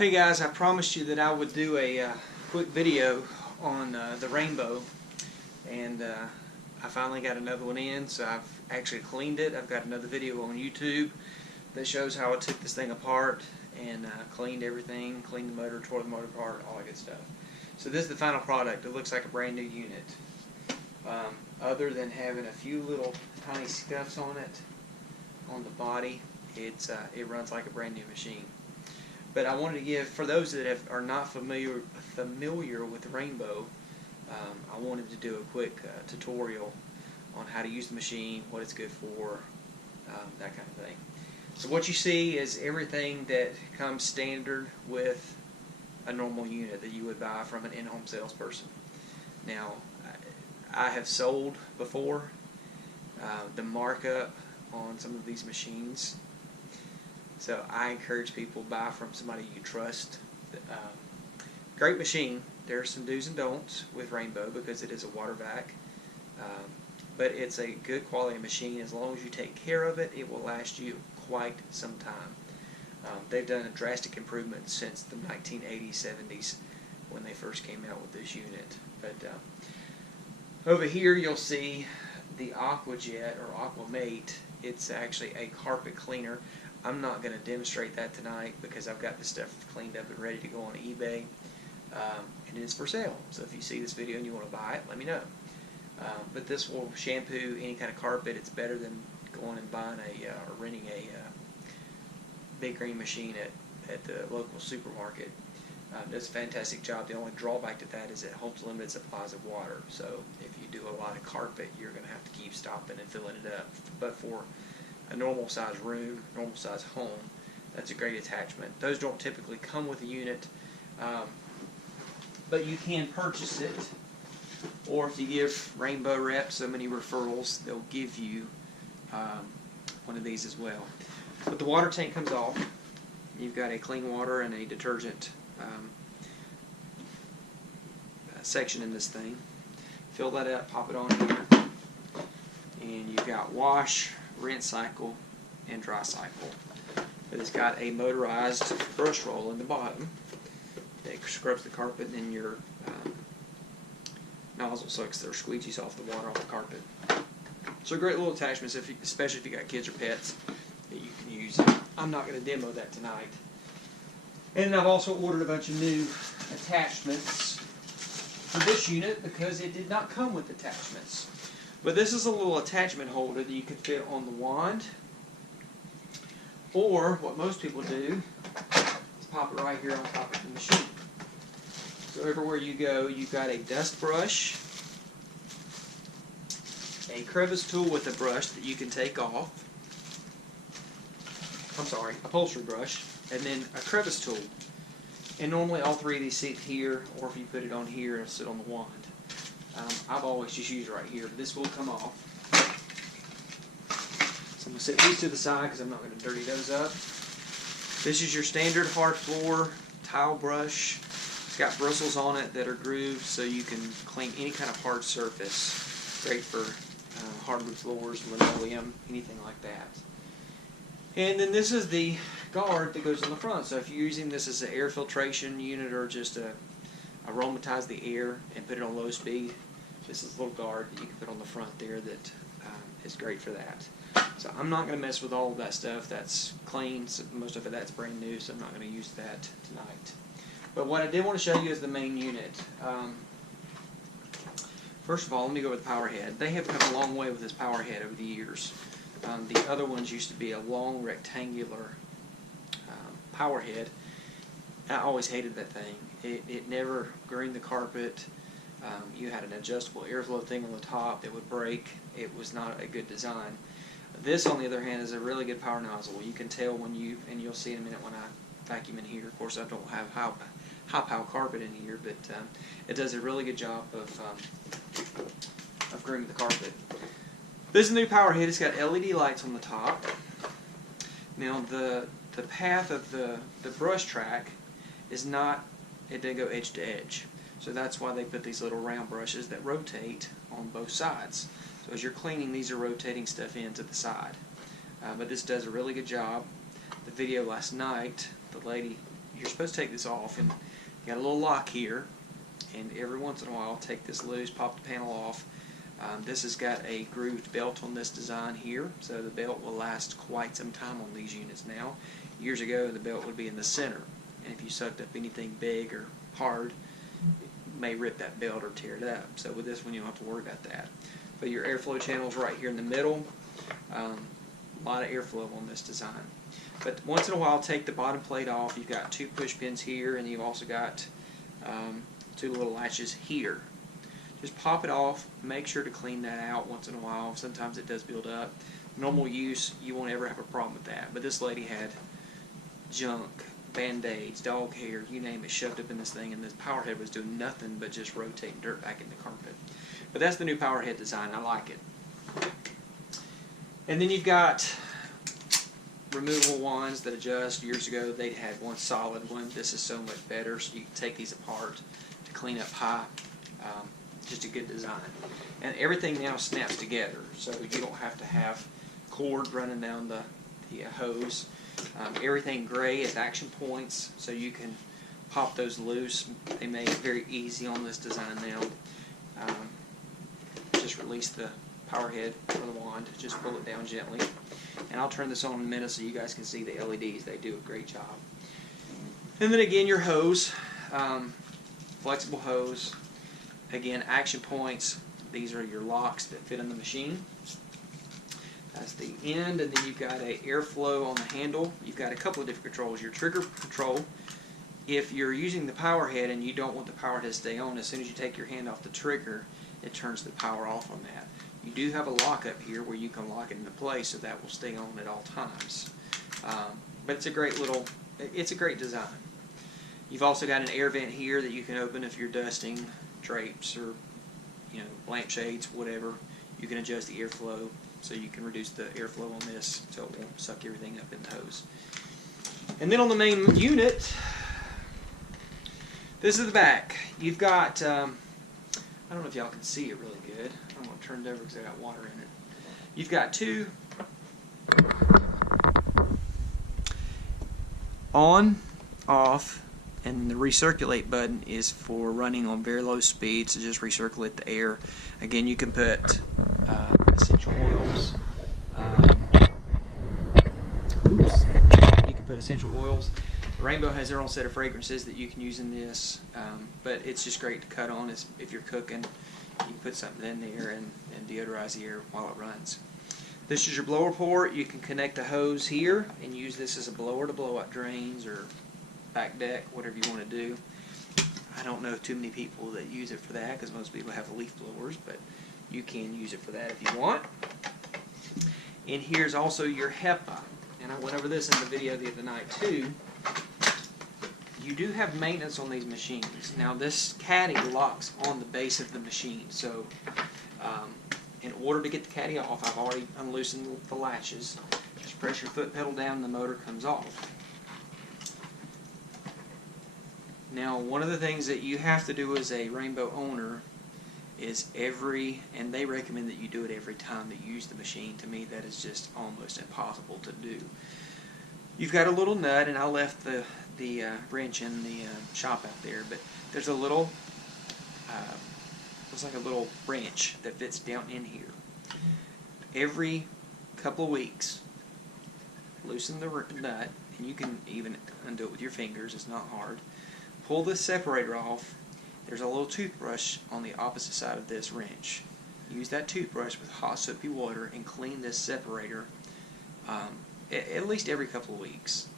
Hey guys, I promised you that I would do a quick video on the Rainbow, and I finally got another one in, so I've actually cleaned it. I've got another video on YouTube that shows how I took this thing apart and cleaned everything, cleaned the motor, tore the motor apart, all that good stuff. So this is the final product. It looks like a brand new unit. Other than having a few little tiny scuffs on it, on the body, it runs like a brand new machine. But I wanted to give, for those that are not familiar with the Rainbow, I wanted to do a quick tutorial on how to use the machine, what it's good for, that kind of thing. So what you see is everything that comes standard with a normal unit that you would buy from an in-home salesperson. Now, I have sold before. The markup on some of these machines, so I encourage people to buy from somebody you trust. Great machine. There are some do's and don'ts with Rainbow because it is a water vac, but it's a good quality machine. As long as you take care of it, it will last you quite some time. They've done a drastic improvement since the 1980s, 70s when they first came out with this unit. But over here you'll see the AquaJet or AquaMate. It's actually a carpet cleaner. I'm not going to demonstrate that tonight because I've got this stuff cleaned up and ready to go on eBay, and it is for sale. So if you see this video and you want to buy it, let me know. But this will shampoo any kind of carpet. It's better than going and buying or renting a Big Green machine at the local supermarket. Does a fantastic job. The only drawback to that is it holds limited supplies of water. So if you do a lot of carpet, you're going to have to keep stopping and filling it up. But for a normal size room, normal size home, that's a great attachment. Those don't typically come with a unit, but you can purchase it, or if you give Rainbow Rep so many referrals, they'll give you one of these as well. But the water tank comes off. You've got a clean water and a detergent section in this thing. Fill that up, pop it on here, and you've got wash, rinse cycle, and dry cycle. But it's got a motorized brush roll in the bottom that scrubs the carpet, and then your nozzle sucks their squeegees off the water off the carpet. So great little attachments, especially if you got kids or pets, that you can use. I'm not going to demo that tonight. And I've also ordered a bunch of new attachments for this unit because it did not come with attachments. But this is a little attachment holder that you can fit on the wand, or what most people do is pop it right here on top of the machine. So everywhere you go, you've got a dust brush, a crevice tool with a brush that you can take off, upholstery brush, and then a crevice tool. And normally all three of these sit here, or if you put it on here, it'll sit on the wand. I've always just used it right here, but this will come off. So I'm going to set these to the side because I'm not going to dirty those up. This is your standard hard floor tile brush. It's got bristles on it that are grooved so you can clean any kind of hard surface. Great for hardwood floors, linoleum, anything like that. And then this is the guard that goes on the front. So if you're using this as an air filtration unit or just aromatize the air and put it on low speed, this is a little guard that you can put on the front there that is great for that. So I'm not going to mess with all of that stuff. That's clean. So most of it that's brand new, so I'm not going to use that tonight. But what I did want to show you is the main unit. First of all, let me go with the power head. They have come a long way with this power head over the years. The other ones used to be a long rectangular power head. I always hated that thing. It never greened the carpet. You had an adjustable airflow thing on the top that would break. It was not a good design. This, on the other hand, is a really good power nozzle. You can tell when and you'll see in a minute when I vacuum in here. Of course, I don't have high power carpet in here, but it does a really good job of grooming the carpet. This is a new power head. It's got LED lights on the top. Now the path of the brush track is not, it didn't go edge to edge. So that's why they put these little round brushes that rotate on both sides. So as you're cleaning, these are rotating stuff into the side. But this does a really good job. The video last night, the lady you're supposed to take this off, and you got a little lock here, and every once in a while take this loose, pop the panel off. This has got a grooved belt on this design here, so the belt will last quite some time on these units now. Years ago, the belt would be in the center, and if you sucked up anything big or hard, it may rip that belt or tear it up. So with this one, you don't have to worry about that. But your airflow channel is right here in the middle. A lot of airflow on this design. But once in a while, take the bottom plate off. You've got 2 push pins here, and you've also got 2 little latches here. Just pop it off. Make sure to clean that out once in a while. Sometimes it does build up. Normal use, you won't ever have a problem with that. But this lady had junk, band-aids, dog hair, you name it, shoved up in this thing, and this power head was doing nothing but just rotating dirt back in the carpet. But that's the new power head design. I like it. And then you've got removable ones that adjust. Years ago, they had one solid one. This is so much better, so you can take these apart to clean up high. Just a good design. And everything now snaps together, so you don't have to have cord running down the hose. Everything gray is action points, so you can pop those loose. They make it very easy on this design now. Just release the power head or the wand, just pull it down gently. And I'll turn this on in a minute so you guys can see the LEDs. They do a great job. And then again, your hose, flexible hose. Again, action points. These are your locks that fit in the machine. That's the end, and then you've got a airflow on the handle. You've got a couple of different controls. Your trigger control. If you're using the power head and you don't want the power to stay on, as soon as you take your hand off the trigger, it turns the power off on that. You do have a lock up here where you can lock it into place, so that will stay on at all times. But it's a great design. You've also got an air vent here that you can open if you're dusting drapes or lampshades, whatever. You can adjust the airflow so you can reduce the airflow on this so it won't suck everything up in the hose. And then on the main unit, this is the back. You've got, I don't know if y'all can see it really good. I'm going to turn it over because I got water in it. You've got 2 on, off, and the recirculate button is for running on very low speeds to just recirculate the air. Again, you can put essential oils. You can put essential oils. Rainbow has their own set of fragrances that you can use in this, but it's just great to cut on. If you're cooking, you can put something in there and deodorize the air while it runs. This is your blower port. You can connect the hose here and use this as a blower to blow out drains or back deck, whatever you want to do. I don't know too many people that use it for that because most people have leaf blowers, but you can use it for that if you want. And here's also your HEPA. And I went over this in the video the other night too. You do have maintenance on these machines. Now this caddy locks on the base of the machine, so in order to get the caddy off, I've already unloosened the latches. Just press your foot pedal down and the motor comes off. Now, one of the things that you have to do as a Rainbow owner is and they recommend that you do it every time that you use the machine. To me, that is just almost impossible to do. You've got a little nut, and I left the wrench in the shop out there, but there's a little, looks like a little wrench that fits down in here. Every couple of weeks, loosen the nut, and you can even undo it with your fingers, it's not hard. Pull this separator off. There's a little toothbrush on the opposite side of this wrench. Use that toothbrush with hot soapy water and clean this separator at least every couple of weeks.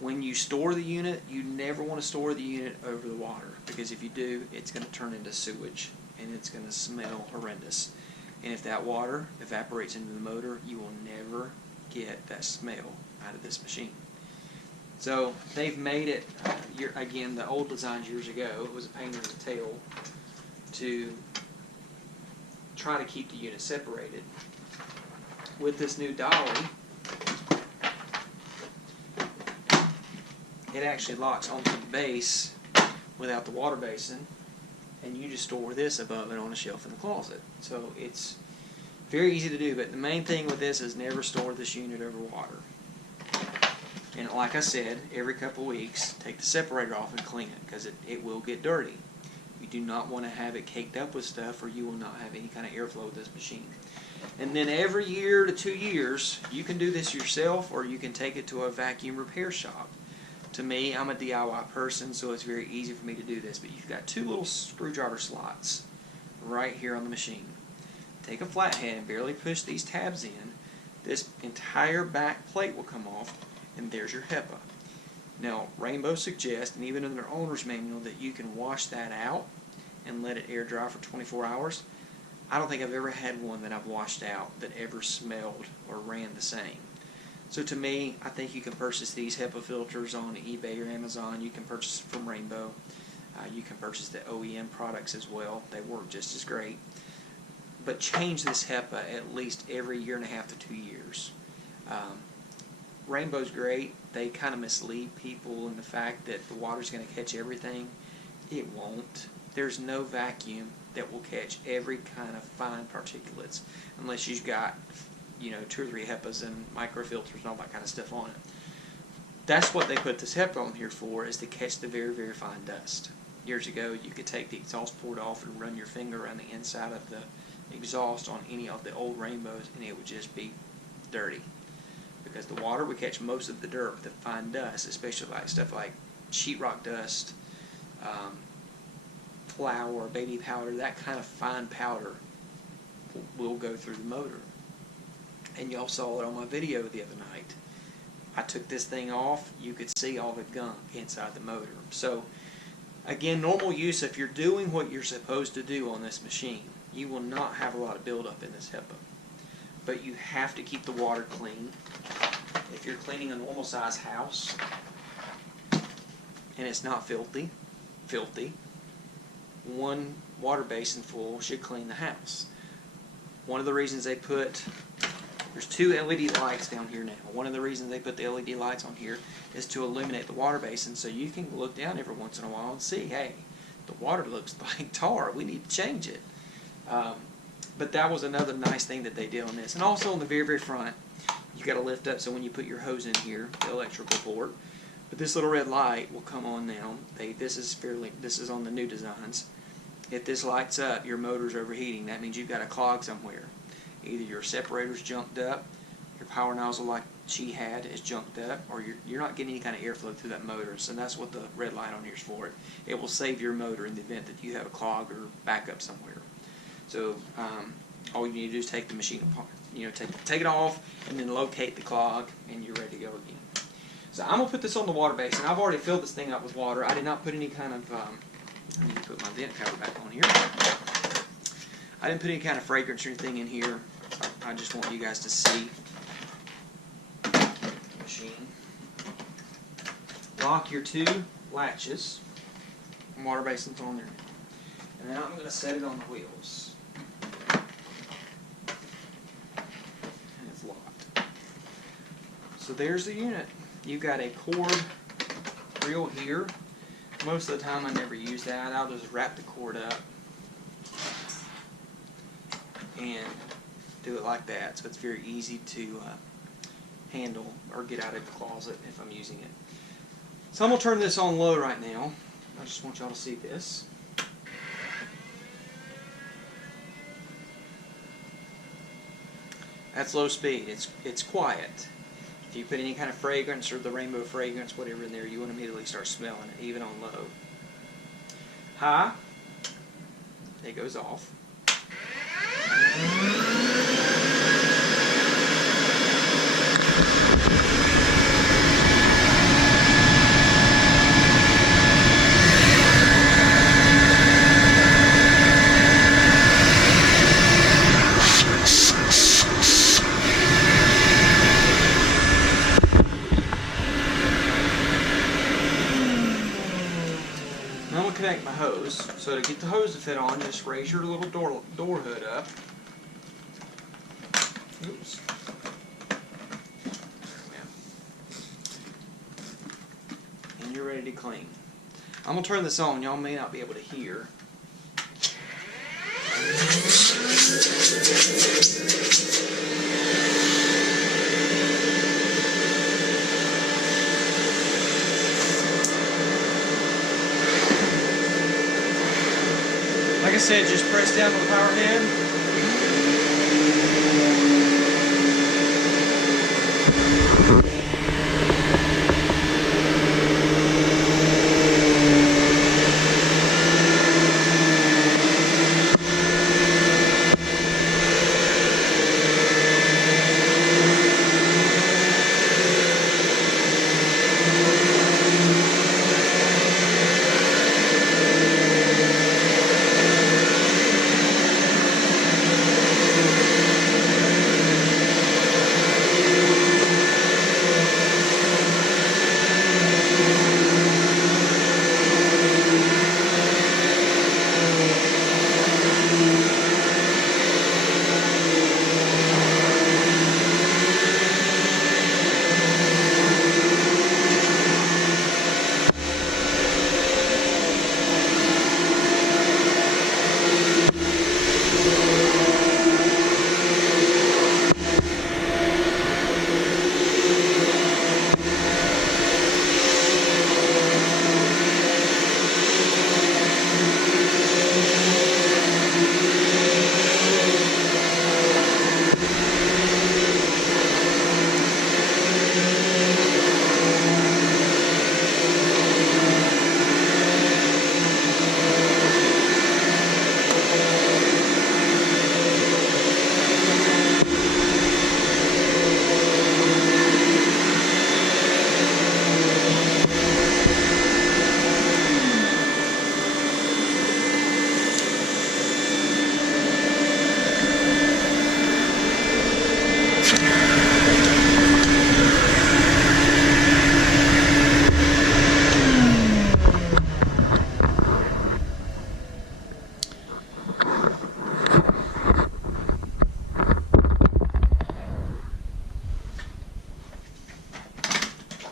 When you store the unit, you never want to store the unit over the water, because if you do, it's going to turn into sewage and it's going to smell horrendous. And if that water evaporates into the motor, you will never get that smell out of this machine. So they've made it, again, the old designs years ago, it was a pain in the tail to try to keep the unit separated. With this new dolly, it actually locks onto the base without the water basin, and you just store this above it on a shelf in the closet. So it's very easy to do, but the main thing with this is never store this unit over water. And like I said, every couple weeks, take the separator off and clean it, because it will get dirty. You do not want to have it caked up with stuff, or you will not have any kind of airflow with this machine. And then every year to 2 years, you can do this yourself, or you can take it to a vacuum repair shop. To me, I'm a DIY person, so it's very easy for me to do this. But you've got 2 little screwdriver slots right here on the machine. Take a flathead and barely push these tabs in. This entire back plate will come off, and there's your HEPA. Now, Rainbow suggests, and even in their owner's manual, that you can wash that out and let it air dry for 24 hours. I don't think I've ever had one that I've washed out that ever smelled or ran the same. So to me, I think you can purchase these HEPA filters on eBay or Amazon. You can purchase from Rainbow. You can purchase the OEM products as well. They work just as great. But change this HEPA at least every 1.5 to 2 years. Rainbow's great. They kind of mislead people in the fact that the water's going to catch everything. It won't. There's no vacuum that will catch every kind of fine particulates unless you've got, 2 or 3 HEPAs and microfilters and all that kind of stuff on it. That's what they put this HEPA on here for, is to catch the very, very fine dust. Years ago, you could take the exhaust port off and run your finger around the inside of the exhaust on any of the old Rainbows, and it would just be dirty. Because the water would catch most of the dirt, the fine dust, especially like stuff like sheetrock dust, flour, baby powder, that kind of fine powder will go through the motor. And y'all saw it on my video the other night. I took this thing off, you could see all the gunk inside the motor. So again, normal use, if you're doing what you're supposed to do on this machine, you will not have a lot of buildup in this HEPA. But you have to keep the water clean. If you're cleaning a normal size house and it's not filthy, one water basin full should clean the house. One of the reasons they put, there's 2 LED lights down here now. One of the reasons they put the LED lights on here is to illuminate the water basin, so you can look down every once in a while and see, hey, the water looks like tar, we need to change it. But that was another nice thing that they did on this. And also on the very, very front, you got to lift up so when you put your hose in here, the electrical port. But this little red light will come on now. This is on the new designs. If this lights up, your motor's overheating. That means you've got a clog somewhere. Either your separator's junked up, your power nozzle like she had is junked up, or you're not getting any kind of airflow through that motor. So that's what the red light on here is for. It will save your motor in the event that you have a clog or backup somewhere. So all you need to do is take the machine apart, take it off, and then locate the clog, and you're ready to go again. So I'm gonna put this on the water basin. I've already filled this thing up with water. I did not put any kind of I need to put my vent cover back on here. I didn't put any kind of fragrance or anything in here. I just want you guys to see the machine. Lock your 2 latches. Water basin's on there. And then I'm going to set it on the wheels. And it's locked. So there's the unit. You've got a cord reel here. Most of the time I never use that. I'll just wrap the cord up and do it like that. So it's very easy to handle or get out of the closet if I'm using it. So I'm going to turn this on low right now. I just want y'all to see this. That's low speed. It's quiet. If you put any kind of fragrance or the Rainbow fragrance, whatever in there, you want to immediately start smelling it, even on low. High, it goes off. Connect my hose. So to get the hose to fit on, just raise your little door hood up. Oops. And you're ready to clean. I'm going to turn this on. Y'all may not be able to hear. said, just press down on the power head.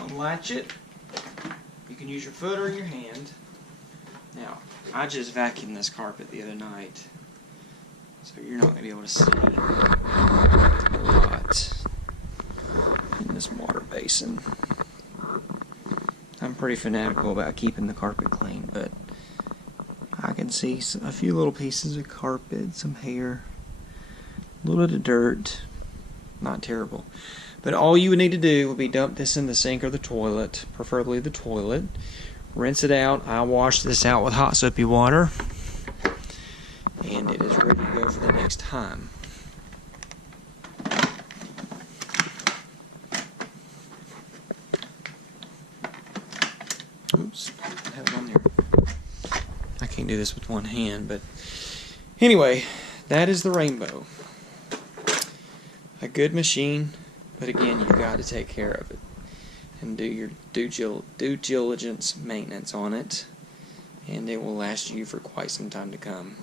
Unlatch it. You can use your foot or your hand. Now, I just vacuumed this carpet the other night, so you're not going to be able to see a lot in this water basin. I'm pretty fanatical about keeping the carpet clean, but I can see a few little pieces of carpet, some hair, a little bit of dirt. Not terrible. But all you would need to do would be dump this in the sink or the toilet, preferably the toilet. Rinse it out. I wash this out with hot soapy water, and it is ready to go for the next time. Oops, I have it on there. I can't do this with one hand, but anyway, that is the Rainbow. A good machine, but again, you've got to take care of it and do your due diligence maintenance on it, and it will last you for quite some time to come.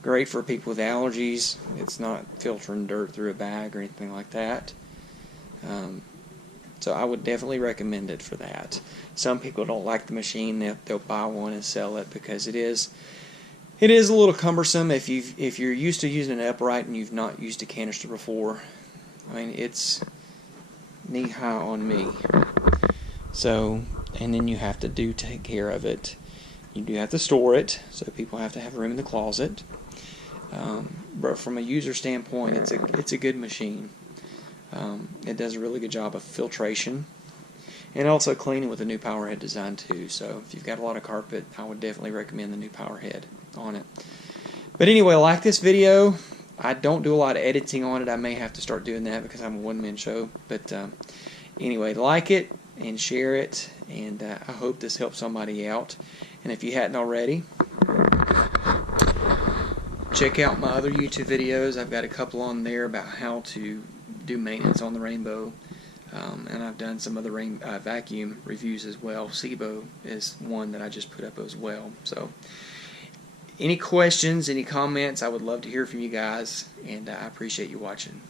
Great for people with allergies. It's not filtering dirt through a bag or anything like that. So I would definitely recommend it for that. Some people don't like the machine. They'll buy one and sell it because it is a little cumbersome if you're used to using an upright and you've not used a canister before. I mean, it's knee high on me. So, and then you have to take care of it. You do have to store it, so people have to have room in the closet. But from a user standpoint, it's a good machine. It does a really good job of filtration and also cleaning with the new power head design too. So if you've got a lot of carpet, I would definitely recommend the new power head on it. But anyway, like this video. I don't do a lot of editing on it. I may have to start doing that because I'm a one-man show. But anyway, like it and share it, and I hope this helps somebody out. And if you hadn't already, check out my other YouTube videos. I've got a couple on there about how to do maintenance on the Rainbow. And I've done some other vacuum reviews as well. Sebo is one that I just put up as well. So any questions, any comments, I would love to hear from you guys, and I appreciate you watching.